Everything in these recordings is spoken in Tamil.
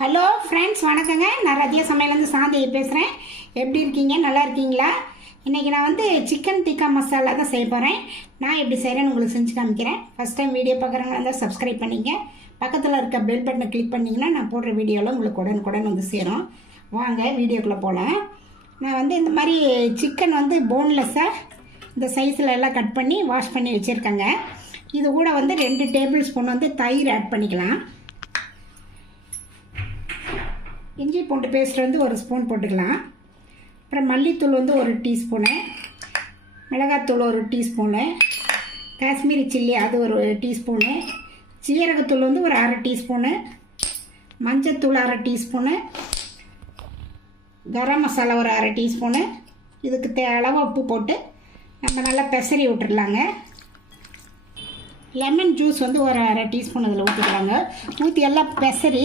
ஹலோ ஃப்ரெண்ட்ஸ், வணக்கங்க. நான் ரதியா சமையலேருந்து சாந்தி பேசுகிறேன். எப்படி இருக்கீங்க? நல்லா இருக்கீங்களா? இன்றைக்கி நான் வந்து சிக்கன் டிக்கா மசாலா தான் செய்ய போகிறேன். நான் எப்படி செய்கிறேன்னு உங்களுக்கு செஞ்சு காமிக்கிறேன். ஃபஸ்ட் டைம் வீடியோ பார்க்குறவங்க இருந்தால் சப்ஸ்கிரைப் பண்ணிங்க. பக்கத்தில் இருக்க பெல் பட்டனை கிளிக் பண்ணிங்கன்னா நான் போடுற வீடியோவில் உங்களுக்கு உடனுக்குடன் வந்து சேரும். வாங்க வீடியோக்குள்ளே போகலாம். நான் வந்து இந்த மாதிரி சிக்கன் வந்து போன்லெஸ்ஸாக இந்த சைஸில் எல்லாம் கட் பண்ணி வாஷ் பண்ணி வச்சுருக்கேங்க. இது கூட வந்து 2 டேபிள் ஸ்பூன் வந்து தயிர் ஆட் பண்ணிக்கலாம். இஞ்சி பூண்டு பேஸ்ட் வந்து 1 ஸ்பூன் போட்டுக்கலாம். அப்புறம் மல்லித்தூள் வந்து 1 டீஸ்பூனு, மிளகாத்தூள் 1 டீஸ்பூனு, காஷ்மீரி சில்லி அது 1 டீஸ்பூனு, சீரகத்தூள் வந்து ஒரு 1/2 டீஸ்பூனு, மஞ்சத்தூள் 1/2 டீஸ்பூனு, கரம் மசாலா ஒரு 1/2 டீஸ்பூனு. இதுக்கு அளவு உப்பு போட்டு நம்ம நல்லா பெசரி விட்டுடலாங்க. லெமன் ஜூஸ் வந்து ஒரு 1/2 டீஸ்பூன் இதில் ஊற்றிக்கலாங்க. ஊற்றி எல்லாம் பெசரி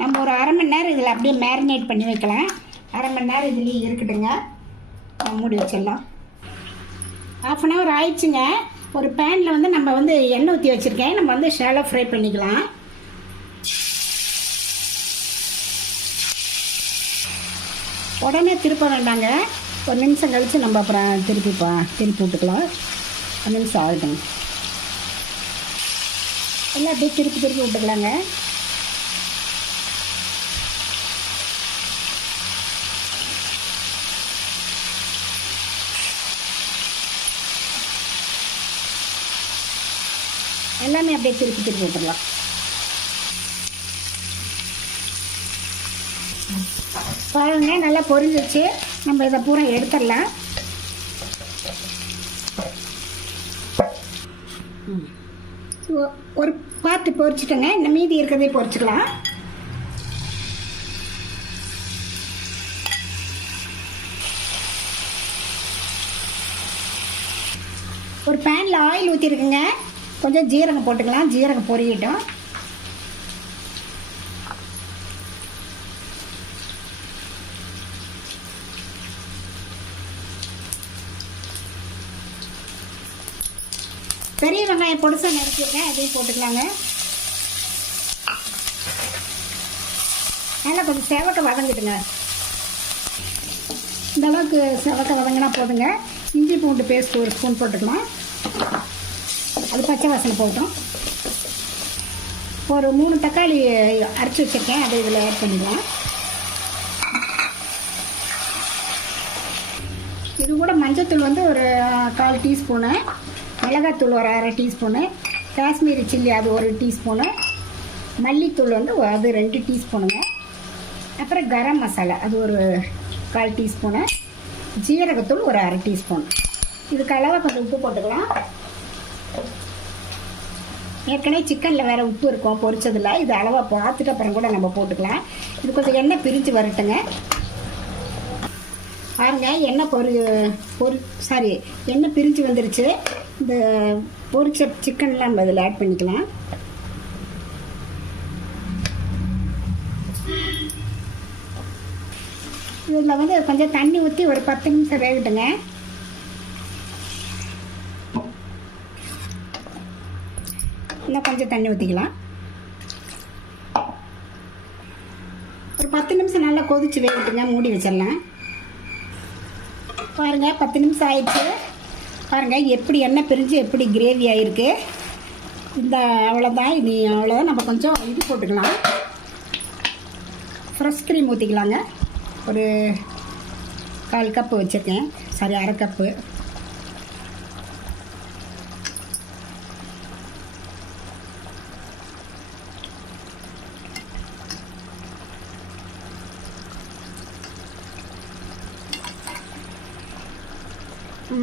நம்ம ஒரு 1/2 மணி நேரம் இதில் அப்படியே மேரினேட் பண்ணி வைக்கலாம். 1/2 மணி நேரம் இதுலேயே இருக்கட்டுங்க. மூடி வச்சிடலாம். 1/2 அன் ஹவர் ஆயிடுச்சுங்க. ஒரு பேனில் வந்து நம்ம வந்து எண்ணெய் ஊற்றி வச்சுருக்கேன். நம்ம வந்து ஷாலோ ஃப்ரை பண்ணிக்கலாம். உடனே திருப்ப வேண்டாங்க. 1 நிமிஷம் கழித்து நம்ம அப்புறம் திருப்பி விட்டுக்கலாம். 1 நிமிஷம் ஆகட்டும். எல்லாம் அப்படியே திருப்பி விட்டுக்கலாங்க. எல்லாமே அப்படியே திருப்பி விட்டுடலாம். பாருங்க, நல்லா பொரிஞ்சிச்சு. நம்ம இதை பூரா எடுத்துடலாம். ஒரு பார்த்து பொரிச்சிட்டேங்க. இந்த மீதி இருக்கிறதே பொரிச்சுக்கலாம். ஒரு பேனில் ஆயில் ஊற்றிருக்குங்க. கொஞ்சம் ஜீரகம் போட்டுக்கலாம். ஜீரகம் பொரியட்டும். பெரிய வெங்காயம் பொடிசாக நறுக்கிருக்கேன். அதையும் போட்டுக்கலாங்க. நல்லா கொஞ்சம் செவக்க வதங்கிட்டுங்க. இந்த அளவுக்கு செவக்க வதங்கினா போதுங்க. இஞ்சி பூண்டு பேஸ்ட் 1 ஸ்பூன் போட்டுக்கலாம். அது பச்சை வாசனை போட்டோம். ஒரு 3 தக்காளி அரைச்சி வச்சுருக்கேன். அதை இதில் ஆட் பண்ணிக்கலாம். இது கூட மஞ்சத்தூள் வந்து ஒரு 1/4 டீஸ்பூனு, மிளகாத்தூள் ஒரு 1/2 டீஸ்பூனு, காஷ்மீரி சில்லி அது 1 டீஸ்பூனு, மல்லித்தூள் வந்து அது 2 டீஸ்பூனுங்க. அப்புறம் கரம் மசாலா அது ஒரு 1/4 டீஸ்பூனு, ஜீரகத்தூள் ஒரு 1/2 டீஸ்பூன். இதுக்கு அளவாக கொஞ்சம் உப்பு போட்டுக்கலாம். ஏற்கனவே சிக்கனில் வேறு உப்பு இருக்கும் பொரிச்சதில். இது அளவாக பார்த்துட்டு அப்புறம் கூட நம்ம போட்டுக்கலாம். இது கொஞ்சம் எண்ணெய் பிரிஞ்சு வரட்டுங்க. பாருங்க, எண்ணெய் பிரிஞ்சு வந்துருச்சு. இந்த பொரிச்ச சிக்கன்லாம் நம்ம இதில் ஆட் பண்ணிக்கலாம். இதில் வந்து கொஞ்சம் தண்ணி ஊற்றி ஒரு 10 நிமிஷம் வேகட்டுங்க. இன்னும் கொஞ்சம் தண்ணி ஊற்றிக்கலாம். ஒரு 10 நிமிஷம் நல்லா கொதிச்சு வேகட்டுங்க. மூடி வச்சிடலாம். பாருங்கள், 10 நிமிஷம் ஆயிடுச்சு. பாருங்கள் எப்படி எண்ணெய் பிரிஞ்சு எப்படி கிரேவி ஆகிருக்கு. இந்த அவ்வளோதான். இது அவ்வளோதான். நம்ம கொஞ்சம் இது போட்டுக்கலாம். ஃப்ரெஷ் க்ரீம் ஊற்றிக்கலாங்க. ஒரு 1/4 கப்பு வச்சுருக்கேன். 1/2 கப்பு.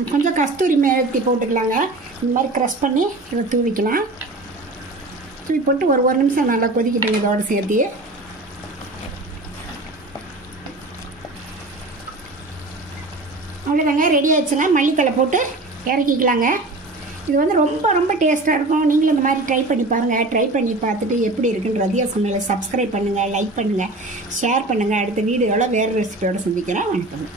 கொஞ்சம் கஸ்தூரி மேத்தி போட்டுக்கலாங்க. இந்த மாதிரி க்ரஷ் பண்ணி இதை தூவிக்கலாம். தூவி போட்டு ஒரு நிமிஷம் நல்லா கொதிக்கிட்டுங்க. இதோட சேர்த்து அவ்வளோதாங்க, ரெடி ஆயிடுச்சுங்க. மல்லித்தலை போட்டு இறக்கிக்கலாங்க. இது வந்து ரொம்ப டேஸ்ட்டாக இருக்கும். நீங்களும் இந்த மாதிரி ட்ரை பண்ணி பாருங்கள். ட்ரை பண்ணி பார்த்துட்டு எப்படி இருக்குன்னு ரதியா சமையலை சப்ஸ்கிரைப் பண்ணுங்கள், லைக் பண்ணுங்கள், ஷேர் பண்ணுங்கள். அடுத்த வீடியோவில் வேறு ரெசிபியோடு சந்திக்கிறேன். வணக்கம்.